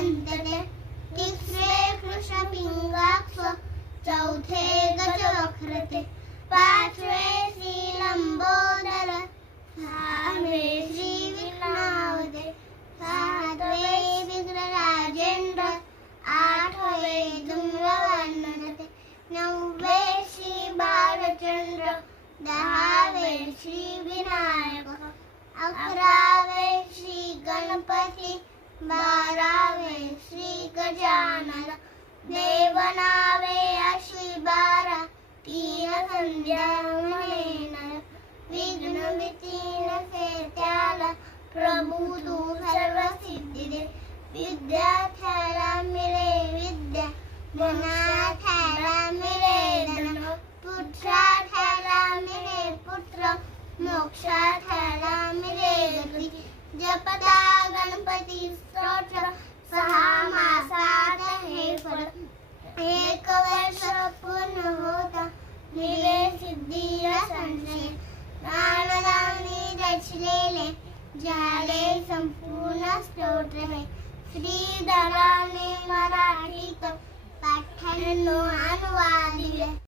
संतते, तिसरे कृष्ण पिंगाक्ष, चौथे गजवक्रते, पाचवे श्री लंबोदर, सहावे श्री विघ्नावते, सातवे विघ्नराजेंद्र, आठवे धूम्रवर्णनते, नववे श्री बालचंद्र, दहावे श्री विनायक, अकरावे श्री गणपती, बारावे श्री गजानन, देवनावे अशी बारा, तीन संध्या म्हणेन, विघ्न भीतीन त्याला, प्रभू तू सर्व सिद्धी दे, विद्यार्थ्याला मिळे विद्या, धनार्थ्याला मिळे धन, पुत्रार्थ्याला मिळे पुत्र, मोक्षार्थ्याला मिळे गती, जपता गणपती स्तोत्र, 6 मासात हे फळ, 1 वर्ष पूर्ण होता, मिळे सिद्धी संशय, प्राणदानी रचलेले झाले संपूर्ण स्तोत्र हे, श्रीधराने मराठीत पाठांनो अनुवादिले.